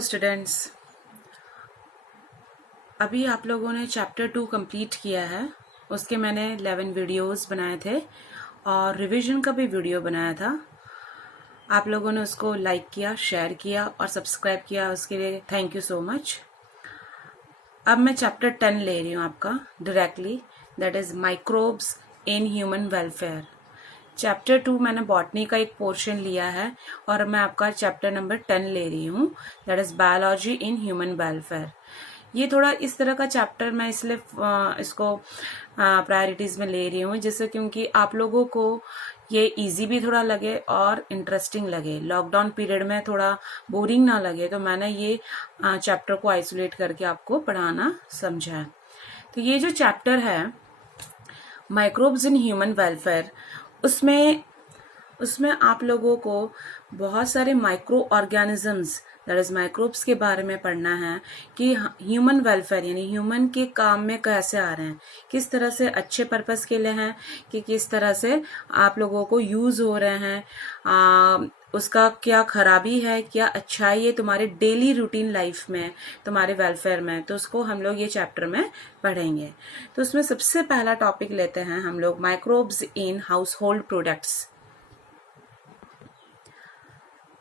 Students, अभी आप लोगों ने चैप्टर 2 कंप्लीट किया है। उसके मैंने 11 वीडियोस बनाए थे और रिवीजन का भी वीडियो बनाया था। आप लोगों ने उसको लाइक किया, शेयर किया और सब्सक्राइब किया, उसके लिए थैंक यू सो मच। अब मैं चैप्टर 10 ले रही हूँ आपका directly, that is microbes in human welfare. Chapter 2 मैंने बॉटनी का एक पोर्शन लिया है और मैं आपका चैप्टर नंबर 10 ले रही हूँ, that is biology in human welfare. ये थोड़ा इस तरह का चैप्टर मैं इसलिए इसको प्रायोरिटीज़ में ले रही हूँ जिससे क्योंकि आप लोगों को ये इजी भी थोड़ा लगे और इंटरेस्टिंग लगे, लॉकडाउन पीरियड में थोड़ा बोरिंग ना लगे, तो मैंने ये चैप्टर को आइसोलेट करके आपको पढ़ाना समझा है। तो ये जो चैप्टर है माइक्रोब्स इन ह्यूमन वेलफेयर, उसमें आप लोगों को बहुत सारे micro organisms that is microbes के बारे में पढ़ना है कि ह्यूमन वेलफेयर यानी ह्यूमन के काम में कैसे आ रहे हैं, किस तरह से अच्छे पर्पस के लिए हैं, कि किस तरह से आप लोगों को यूज हो रहे हैं, उसका क्या खराबी है, क्या अच्छाई है तुम्हारे डेली रूटीन लाइफ में, तुम्हारे वेलफेयर में। तो उसको हम लोग ये चैप्टर में पढ़ेंगे। तो उसमें सबसे पहला टॉपिक लेते हैं हम लोग microbes in house hold products.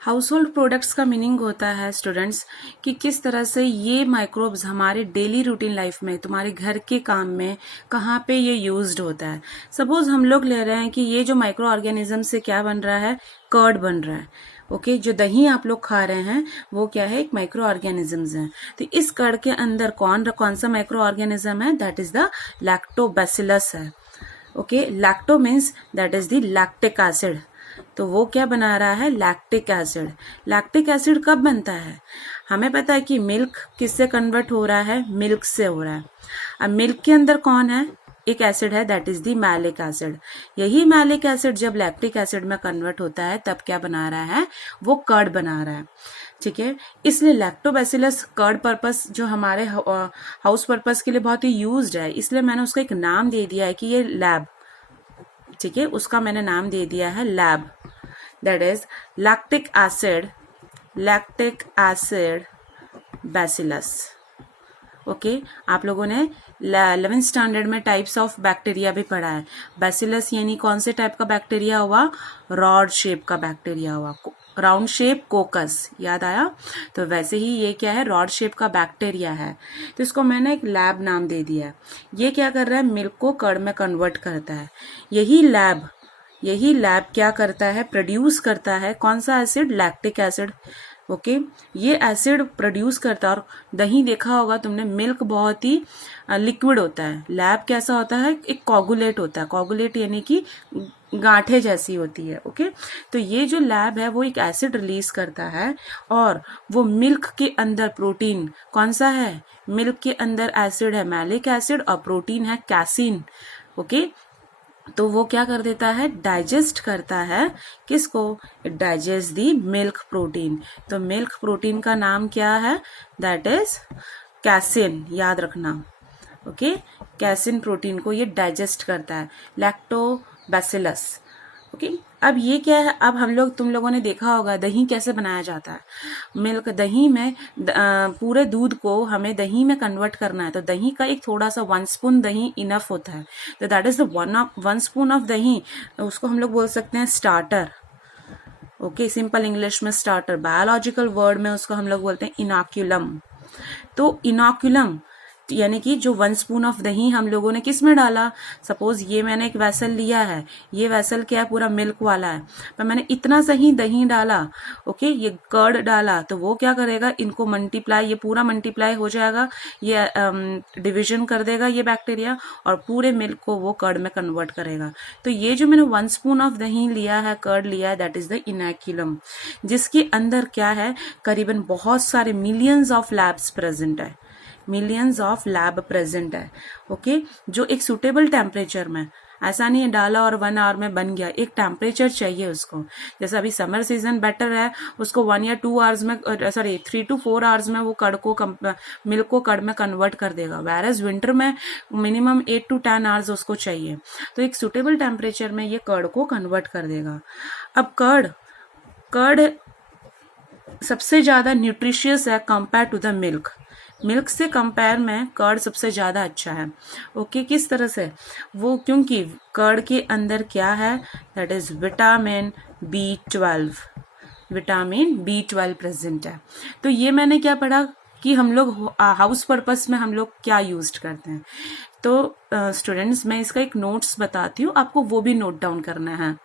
House hold products का मीनिंग होता है स्टूडेंट्स कि किस तरह से ये माइक्रोब्स हमारे डेली रूटीन लाइफ में, तुम्हारे घर के काम में कहाँ पे ये यूज्ड होता है। सपोज हम लोग ले रहे हैं कि ये जो माइक्रो ऑर्गेनिज्म से क्या बन रहा है, कर्ड बन रहा है। ओके, जो दही आप लोग खा रहे हैं वो क्या है, एक माइक्रो ऑर्गेनिजम्स है। तो इस कर्ड के अंदर कौन सा माइक्रो ऑर्गेनिज्म है, दैट इज द लैक्टोबैसिलस है। Okay, lacto means that is the lactic acid. तो वो क्या बना रहा है, लैक्टिक एसिड। लैक्टिक एसिड कब बनता है, हमें पता है कि मिल्क किससे कन्वर्ट हो रहा है, मिल्क से हो रहा है। अब मिल्क के अंदर कौन है, एक एसिड है, that is the malic acid. यही मैलिक एसिड जब लैक्टिक एसिड में कन्वर्ट होता है तब क्या बना रहा है, वो कर्ड बना रहा है। ठीक है, इसलिए लैक्टोबैसिलस कर्ड पर्पस जो हमारे हाउस पर्पस के लिए बहुत ही यूज्ड है, इसलिए मैंने उसको एक नाम दे दिया है कि ये लैब, ठीक है, उसका मैंने नाम दे दिया है lab, that is lactic acid bacillus. Okay, आप लोगों ने 11th स्टैंडर्ड में टाइप्स ऑफ बैक्टीरिया भी पढ़ा है। बैसिलस यानी कौन से टाइप का बैक्टीरिया हुआ, रॉड शेप का बैक्टीरिया हुआ, राउंड शेप कोकस, याद आया। तो वैसे ही ये क्या है, रॉड शेप का बैक्टीरिया है। तो इसको मैंने एक लैब नाम दे दिया है। ये क्या कर रहा है, मिल्क को कर्ड में कन्वर्ट करता है। यही लैब क्या करता है, प्रोड्यूस करता है कौन सा एसिड, लैक्टिक एसिड। ओके, ये एसिड प्रोड्यूस करता है। और दही देखा होगा तुमने, मिल्क बहुत ही लिक्विड होता है, लैब कैसा होता है, एक कोगुलेट होता है। कोगुलेट यानी कि गांठे जैसी होती है। ओके, तो ये जो लैब है वो एक एसिड रिलीज करता है और वो मिल्क के अंदर प्रोटीन कौन सा है, मिल्क के अंदर एसिड है मैलिक एसिड और प्रोटीन है कैसीन। ओके, तो वो क्या कर देता है, डाइजेस्ट करता है, किसको, डाइजेस्ट दी मिल्क प्रोटीन। तो मिल्क प्रोटीन का नाम क्या है, दैट इज कैसिन, याद रखना। ओके, कैसिन प्रोटीन को ये डाइजेस्ट करता है, लैक्टोबैसिलस। ओके, अब ये क्या है, अब तुम लोगों ने देखा होगा दही कैसे बनाया जाता है। मिल्क, दही में पूरे दूध को हमें दही में कन्वर्ट करना है, तो दही का एक थोड़ा सा 1 स्पून दही इनफ होता है। तो that is the 1 spoon of दही, उसको हम लोग बोल सकते हैं स्टार्टर। ओके, सिंपल इंग्लिश में स्टार्टर, बायोलॉजिकल वर्ड में उसको हम लोग बोलते हैं इनॉक्यूलम। तो इनॉक्यूलम यानी कि जो 1 स्पून ऑफ दही हम लोगों ने किस में डाला, सपोज ये मैंने एक वेसल लिया है, ये वेसल क्या है, पूरा मिल्क वाला है, पर मैंने इतना सा ही दही डाला। ओके, ये कर्ड डाला, तो वो क्या करेगा, इनको मल्टीप्लाई, ये पूरा मल्टीप्लाई हो जाएगा, ये डिविजन कर देगा ये बैक्टीरिया और पूरे मिल्क को वो कर्ड में कन्वर्ट करेगा। तो ये जो मैंने 1 स्पून ऑफ दही लिया है, कर्ड लिया है, दैट इज द इनॉक्यूलम, जिसके अंदर क्या है, करीबन बहुत सारे मिलियंस ऑफ लैब्स प्रेजेंट है, मिलियंस ऑफ लैब प्रेजेंट है। ओके, जो एक सुटेबल टेम्परेचर में, ऐसा नहीं है डाला और 1 आवर में बन गया, एक टेम्परेचर चाहिए उसको। जैसे अभी समर सीजन बेटर है, उसको 1 या 2 आवर्स में, 3 to 4 आवर्स में वो मिल्क को कर्ड में कन्वर्ट कर देगा। वैरएज विंटर में मिनिमम 8 to 10 आवर्स उसको चाहिए। तो एक सुटेबल टेम्परेचर में ये कर्ड को कन्वर्ट कर देगा। अब कर्ड सबसे ज़्यादा न्यूट्रिशियस है compare to the milk. Milk से कंपेयर में कर्ड सबसे ज़्यादा अच्छा है। ओके, किस तरह से? वो क्योंकि कर्ड के अंदर क्या है? That is vitamin B12। Vitamin B12 present है। तो ये मैंने क्या पढ़ा कि हम लोग हाउस पर्पस में हम लोग क्या यूज करते हैं। तो स्टूडेंट्स, मैं इसका एक नोट्स बताती हूँ, आपको वो भी नोट डाउन करना है।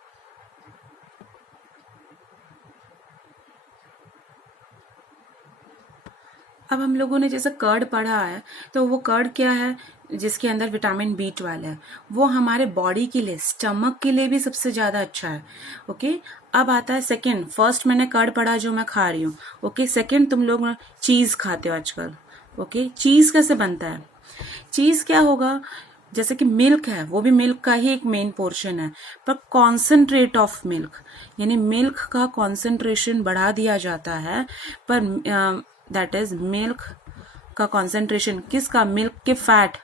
अब हम लोगों ने जैसे कर्ड पढ़ा है, तो वो कर्ड क्या है? जिसके अंदर विटामिन B12 है, वो हमारे बॉडी के लिए, स्टमक के लिए भी सबसे ज्यादा अच्छा है। ओके, अब आता है सेकंड। फर्स्ट मैंने कर्ड पढ़ा जो मैं खा रही हूँ। ओके, सेकंड तुम लोग चीज खाते हो आजकल। ओके, चीज कैसे बनता है? चीज क्या होगा? जैसे कि मिल्क है, वो भी मिल्क का ही एक मेन पोर्शन है, पर कॉन्सेंट्रेट ऑफ मिल्क, यानी मिल्क का कॉन्सेंट्रेशन बढ़ा दिया जाता है। पर दैट इज मिल्क का कॉन्सेंट्रेशन किसका? मिल्क के फैट।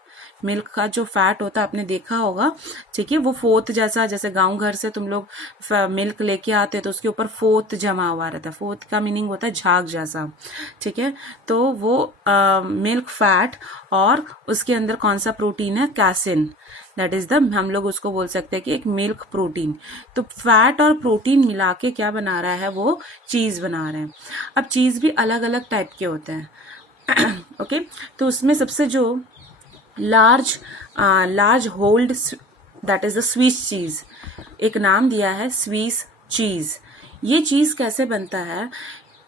मिल्क का जो फैट होता है आपने देखा होगा, ठीक है, वो फोर्थ जैसा, जैसे गांव घर से तुम लोग मिल्क लेके आते हो तो उसके ऊपर फोर्थ जमा हुआ रहता है। फोर्थ का मीनिंग होता है झाग जैसा, ठीक है। तो वो मिल्क फैट, और उसके अंदर कौन सा प्रोटीन है? कैसिन। दैट इज द, हम लोग उसको बोल सकते हैं कि एक मिल्क प्रोटीन। तो फैट और प्रोटीन मिला के क्या बना रहा है? वो चीज बना रहे हैं। अब चीज भी अलग अलग टाइप के होते हैं। ओके, तो उसमें सबसे जो large hold, that is the Swiss cheese, एक नाम दिया है स्विस चीज। ये चीज कैसे बनता है?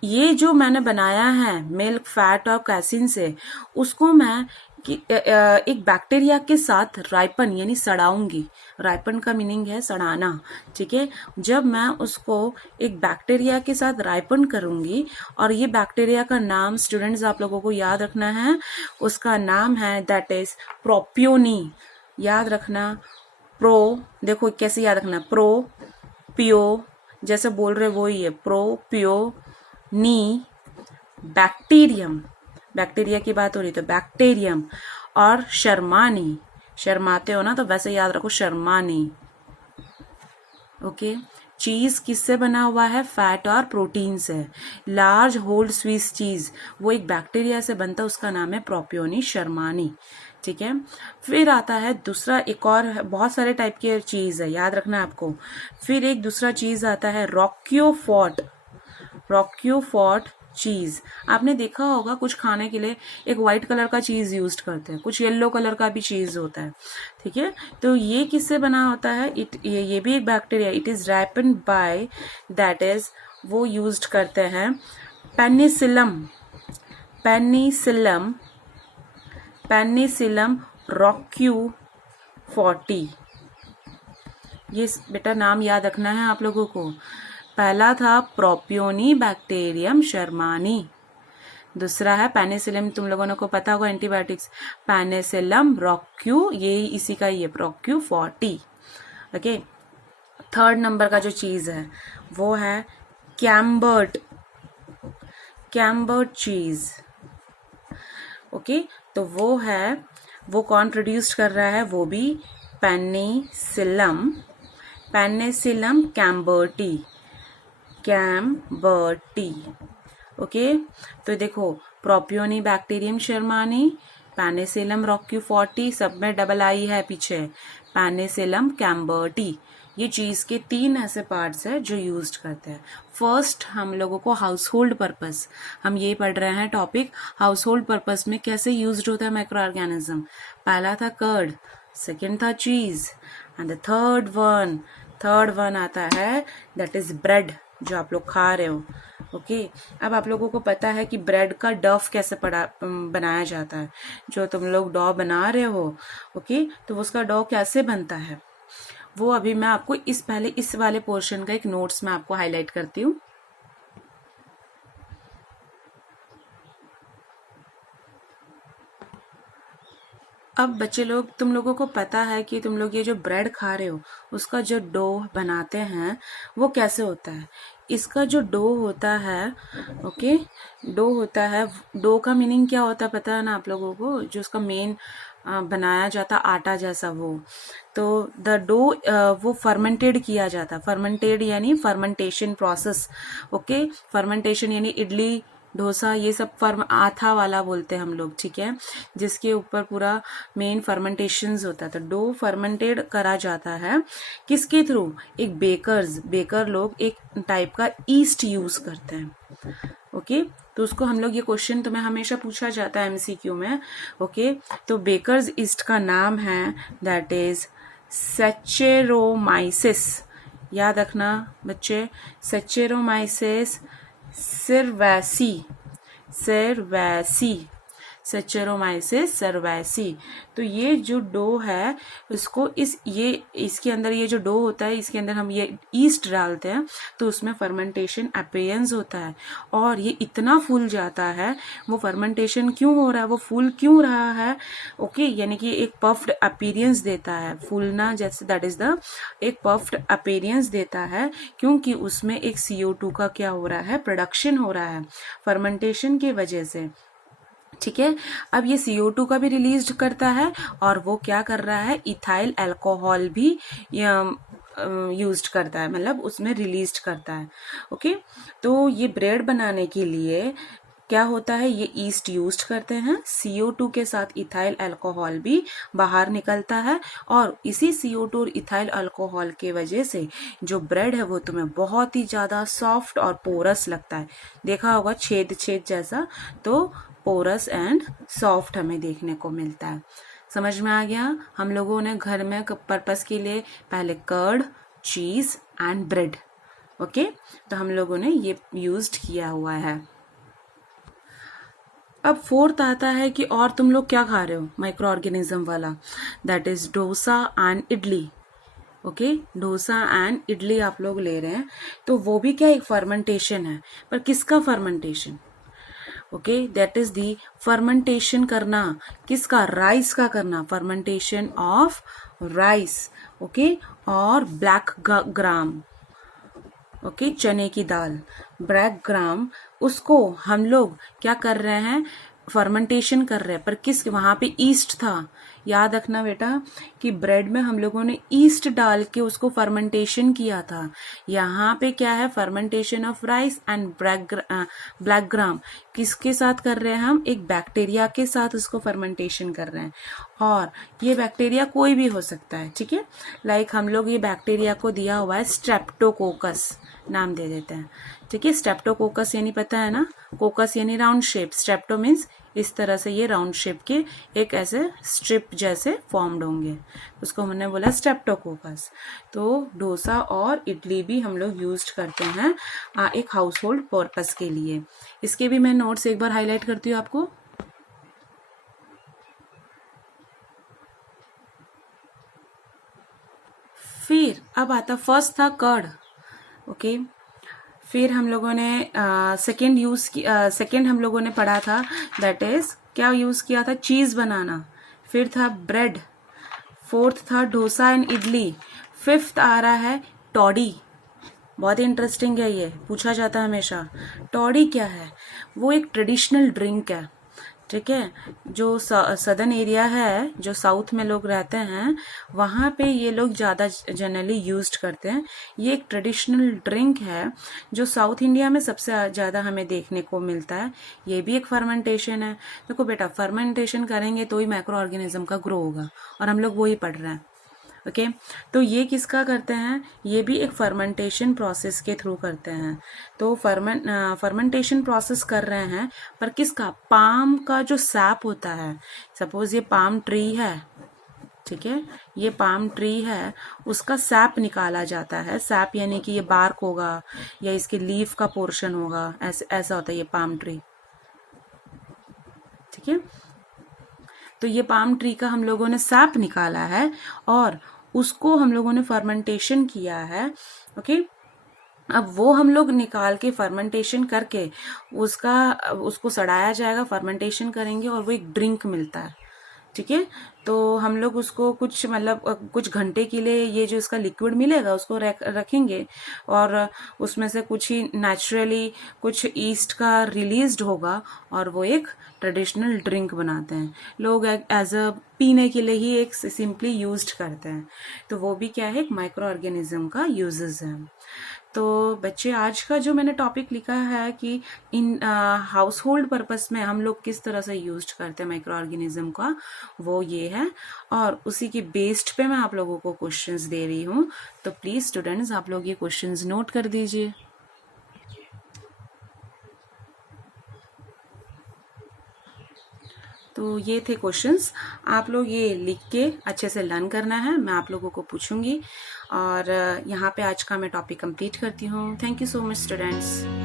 ये जो मैंने बनाया है मिल्क फैट और कैसिन से, उसको मैं एक बैक्टीरिया के साथ राइपन यानी सड़ाऊंगी। राइपन का मीनिंग है सड़ाना, ठीक है। जब मैं उसको एक बैक्टीरिया के साथ राइपन करूंगी, और ये बैक्टीरिया का नाम स्टूडेंट्स आप लोगों को याद रखना है, उसका नाम है दैट इज प्रोपियोनी। याद रखना, प्रो, देखो कैसे याद रखना, प्रो पियो, जैसे बोल रहे वो ही है, प्रो पियो नी बैक्टीरियम। बैक्टीरिया की बात हो रही तो बैक्टीरियम, और शर्मानी, शर्माते हो ना तो वैसे याद रखो शर्मानी। ओके, चीज किससे बना हुआ है? फैट और प्रोटीन से। लार्ज होल्ड स्विस चीज, वो एक बैक्टीरिया से बनता है, उसका नाम है प्रोपियोनी शर्मानी, ठीक है। फिर आता है दूसरा, एक और बहुत सारे टाइप के चीज है, याद रखना आपको। फिर एक दूसरा चीज आता है रॉक्योफोर्ट। रॉक्योफोर्ट चीज, आपने देखा होगा कुछ खाने के लिए एक व्हाइट कलर का चीज यूज करते हैं, कुछ येलो कलर का भी चीज होता है, ठीक है। तो ये किससे बना होता है? ये भी एक bacteria. It is wrapped by, that is, वो यूज करते हैं पेनिसिलम। Penicillium, penicillium रॉक्यूफोर्टी। ये बेटा नाम याद रखना है आप लोगों को। पहला था प्रोपियोनी बैक्टीरियम शर्मानी, दूसरा है पेनिसिलम, तुम लोगों ने को पता होगा एंटीबायोटिक्स, पेनिसिलम रॉक्यू, ये इसी का ही है, रॉक्यूफोर्टी। ओके, थर्ड नंबर का जो चीज है वो है कैम्बर्ट। कैम्बर्ट चीज, ओके, तो वो है, वो कौन प्रोड्यूस कर रहा है? वो भी पेनिसिलम, पेनिसिलम कैम्बर्टी, कैम्बर्टी। ओके, तो देखो, प्रोपियोनी बैक्टीरियम शर्मानी, पेनिसिलम रॉक्यूफोर्टी, सब में डबल आई है पीछे, पेनिसिलम कैम्बर्टी। ये चीज के तीन ऐसे पार्ट्स है जो यूज करते हैं। फर्स्ट हम लोगों को हाउस होल्ड पर्पस, हम ये पढ़ रहे हैं टॉपिक हाउस होल्ड पर्पस में कैसे यूज होता है माइक्रो ऑर्गेनिज्म। पहला था कर्ड, सेकेंड था चीज, एंड द थर्ड वन आता है दैट इज ब्रेड, जो आप लोग खा रहे हो। ओके, अब आप लोगों को पता है कि ब्रेड का डफ कैसे बनाया जाता है, जो तुम लोग डॉ बना रहे हो। ओके, तो उसका डॉ कैसे बनता है वो अभी मैं आपको पहले इस वाले पोर्शन का एक नोट्स में आपको हाईलाइट करती हूँ। अब बच्चे लोग, तुम लोगों को पता है कि तुम लोग ये जो ब्रेड खा रहे हो उसका जो डो बनाते हैं वो कैसे होता है। इसका जो डो होता है, ओके, डो होता है, डो का मीनिंग क्या होता है पता है ना आप लोगों को? जो उसका मेन बनाया जाता आटा जैसा वो, तो द डो वो फर्मेंटेड किया जाता, फर्मेंटेड यानी फर्मेंटेशन प्रोसेस। ओके, फर्मेंटेशन यानी इडली डोसा ये सब आथा वाला बोलते हैं हम लोग, ठीक है, जिसके ऊपर पूरा मेन फर्मेंटेशंस होता है। तो डो फर्मेंटेड करा जाता है किसके थ्रू, एक बेकर लोग एक टाइप का ईस्ट यूज करते हैं। ओके, तो उसको हम लोग, ये क्वेश्चन तुम्हें हमेशा पूछा जाता है एमसीक्यू में। ओके, तो बेकर्स ईस्ट का नाम है दैट इज सैचेरोमाइसिस। याद रखना बच्चे, सैचेरोमाइसिस cerevisiae, cerevisiae, सेचेरोमाइसिस cerevisiae। तो ये जो डो है इसको इसके अंदर ये जो डो होता है इसके अंदर हम ये ईस्ट डालते हैं तो उसमें फर्मेंटेशन अपीयरेंस होता है और ये इतना फूल जाता है। वो फर्मेंटेशन क्यों हो रहा है, वो फूल क्यों रहा है, ओके, यानी कि एक पफ्ड अपीयरेंस देता है, फूलना जैसे, दैट इज द एक पफ्ड अपीयरेंस देता है क्योंकि उसमें एक CO2 का क्या हो रहा है, प्रोडक्शन हो रहा है फर्मेंटेशन की वजह से। ठीक है, अब ये CO2 का भी रिलीज करता है और वो क्या कर रहा है, इथाइल अल्कोहल भी यूज्ड करता है, मतलब उसमें रिलीज करता है। ओके, तो ये ब्रेड बनाने के लिए क्या होता है, ये ईस्ट यूज करते हैं, CO2 के साथ इथाइल अल्कोहल भी बाहर निकलता है और इसी CO2 और इथाइल अल्कोहल के वजह से जो ब्रेड है वो तुम्हें बहुत ही ज्यादा सॉफ्ट और पोरस लगता है। देखा होगा छेद छेद जैसा, तो पोरस एंड सॉफ्ट हमें देखने को मिलता है। समझ में आ गया? हम लोगों ने घर में पर्पस के लिए पहले कर्ड, चीज एंड ब्रेड, ओके, तो हम लोगों ने ये यूज्ड किया हुआ है। अब फोर्थ आता है कि और तुम लोग क्या खा रहे हो, माइक्रो ऑर्गेनिज्म वाला, that is dosa and idli. Okay, dosa and idli आप लोग ले रहे हैं, तो वो भी क्या एक फर्मेंटेशन है, पर किसका fermentation, okay, that is the fermentation करना किसका, राइस का करना, फर्मेंटेशन ऑफ राइस, ओके, और ब्लैक ग्राम, ओके, चने की दाल, ब्लैक ग्राम, उसको हम लोग क्या कर रहे हैं, फर्मेंटेशन कर रहे हैं, पर किस, वहां पे ईस्ट था। याद रखना बेटा कि ब्रेड में हम लोगों ने ईस्ट डाल के उसको फर्मेंटेशन किया था। यहाँ पे क्या है, fermentation of rice and black gram किसके साथ कर रहे हैं हम, एक बैक्टीरिया के साथ उसको फर्मेंटेशन कर रहे हैं और ये बैक्टीरिया कोई भी हो सकता है, ठीक है, लाइक हम लोग ये बैक्टीरिया को दिया हुआ है स्ट्रेप्टोकोकस, नाम दे देते हैं, ठीक है, स्ट्रेप्टोकोकस यानी पता है ना, कोकस यानी राउंड शेप, स्ट्रेप्टो मीन्स इस तरह से ये राउंड शेप के एक ऐसे स्ट्रिप जैसे फॉर्म्ड होंगे, उसको हमने बोला स्ट्रेप्टोकोकस। तो डोसा और इडली भी हम लोग यूज करते हैं एक हाउस होल्ड पर्पस के लिए। इसके भी मैं नोट्स एक बार हाईलाइट करती हूँ आपको। फिर अब आता, फर्स्ट था कर्ड, ओके, फिर हम लोगों ने सेकेंड हम लोगों ने पढ़ा था, दैट इज क्या यूज किया था, चीज बनाना, फिर था ब्रेड, फोर्थ था डोसा एंड इडली, फिफ्थ आ रहा है टॉडी। बहुत इंटरेस्टिंग है, ये पूछा जाता है हमेशा। टॉडी क्या है, वो एक ट्रेडिशनल ड्रिंक है, ठीक है, जो सदर्न एरिया है, जो साउथ में लोग रहते हैं वहाँ पे ये लोग ज़्यादा जनरली यूज्ड करते हैं। ये एक ट्रेडिशनल ड्रिंक है जो साउथ इंडिया में सबसे ज़्यादा हमें देखने को मिलता है। ये भी एक फर्मेंटेशन है। देखो बेटा, फर्मेंटेशन करेंगे तो ही माइक्रो ऑर्गेनिज्म का ग्रो होगा और हम लोग वो ही पढ़ रहे हैं, ओके, तो ये किसका करते हैं, ये भी एक फर्मेंटेशन प्रोसेस के थ्रू करते हैं। तो फर्मेंटेशन प्रोसेस कर रहे हैं, पर किसका, पाम का जो सैप होता है, सपोज ये पाम ट्री है, ठीक है, ये पाम ट्री है, उसका सैप निकाला जाता है। सैप यानी कि ये बार्क होगा या इसके लीफ का पोर्शन होगा, ऐसा होता है ये पाम ट्री, ठीक है, तो ये पाम ट्री का हम लोगों ने सैप निकाला है और उसको हम लोगों ने फर्मेंटेशन किया है, ओके। अब वो हम लोग निकाल के फर्मेंटेशन करके उसको सड़ाया जाएगा, फर्मेंटेशन करेंगे और वो एक ड्रिंक मिलता है, ठीक है। तो हम लोग उसको कुछ मतलब कुछ घंटे के लिए ये जो इसका लिक्विड मिलेगा उसको रखेंगे और उसमें से कुछ ही नेचुरली कुछ ईस्ट का रिलीज्ड होगा और वो एक ट्रेडिशनल ड्रिंक बनाते हैं लोग, एज अ पीने के लिए ही एक सिंपली यूज्ड करते हैं। तो वो भी क्या है, एक माइक्रो ऑर्गेनिज्म का यूजेस है। तो बच्चे आज का जो मैंने टॉपिक लिखा है कि इन हाउस होल्ड पर्पस में हम लोग किस तरह से यूज करते हैं माइक्रो ऑर्गेनिज्म का, वो ये है। और उसी की बेस्ड पे मैं आप लोगों को क्वेश्चंस दे रही हूँ। तो प्लीज स्टूडेंट्स आप लोग ये क्वेश्चंस नोट कर दीजिए। तो ये थे क्वेश्चंस, आप लोग ये लिख के अच्छे से लर्न करना है, मैं आप लोगों को पूछूंगी। और यहाँ पे आज का मैं टॉपिक कंप्लीट करती हूँ। Thank you so much students.